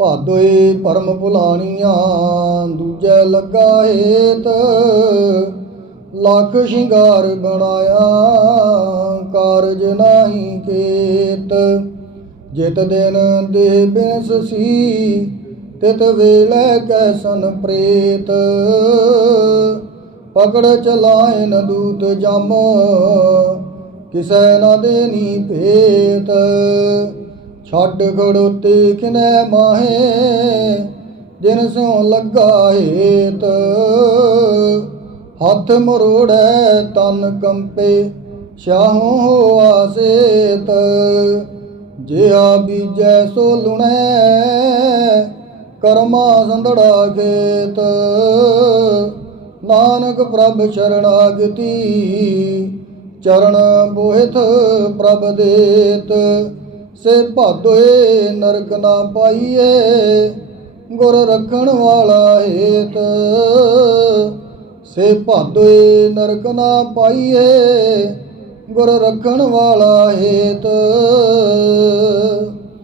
ਭਾਦੋਏ ਪਰਮ ਭੁਲਾਣੀਆਂ, ਦੂਜੇ ਲੱਗਾ ਹੇਤ। ਲੱਖ ਸ਼ਿੰਗਾਰ ਬਣਾਇਆ, ਕਾਰਜ ਨਾਹੀ ਕੇਤ। ਜਿਤ ਦਿਨ ਦੇ ਬਿਨਸ ਸੀ, ਤਿਤ ਵੇਲੇ ਕੈਸਨ ਪ੍ਰੇਤ। ਪਕੜ ਚਲਾਇਨ ਦੂਤ ਜਮ, ਕਿਸੈ ਨਾ ਦੇਨੀ ਭੇਤ। ਛੱਡ ਖੜੋਤੇ ਕਿਨੈ ਮਾਹੇ, ਜਿਨ ਸਿਉ ਲੱਗਾ ਹੇਤ। ਹੱਥ ਮਰੋੜੈ ਤਨ ਕੰਪੇ ਸ਼ਾਹੋਂ ਹੋਆ ਸੇਤ। ਜਿਹਾ ਬੀਜੈ ਸੋ ਲੁਣੈ, ਕਰਮਾ ਸੰਧੜਾ ਖੇਤ। ਨਾਨਕ ਪ੍ਰਭ ਸ਼ਰਣਾਗਤੀ, ਚਰਨ ਬੋਹਿਤ ਪ੍ਰਭ ਦੇਤ। ਸੇ ਭਾਦੋਏ ਨਰਕ ਨਾ ਪਾਈਏ, ਗੁਰ ਰੱਖਣ ਵਾਲਾ ਹੇਤ। ਸੇ ਭਾਦੋਏ ਨਰਕ ਨਾ ਪਾਈਏ, ਗੁਰ ਰੱਖਣ ਵਾਲਾ ਹੇਤ।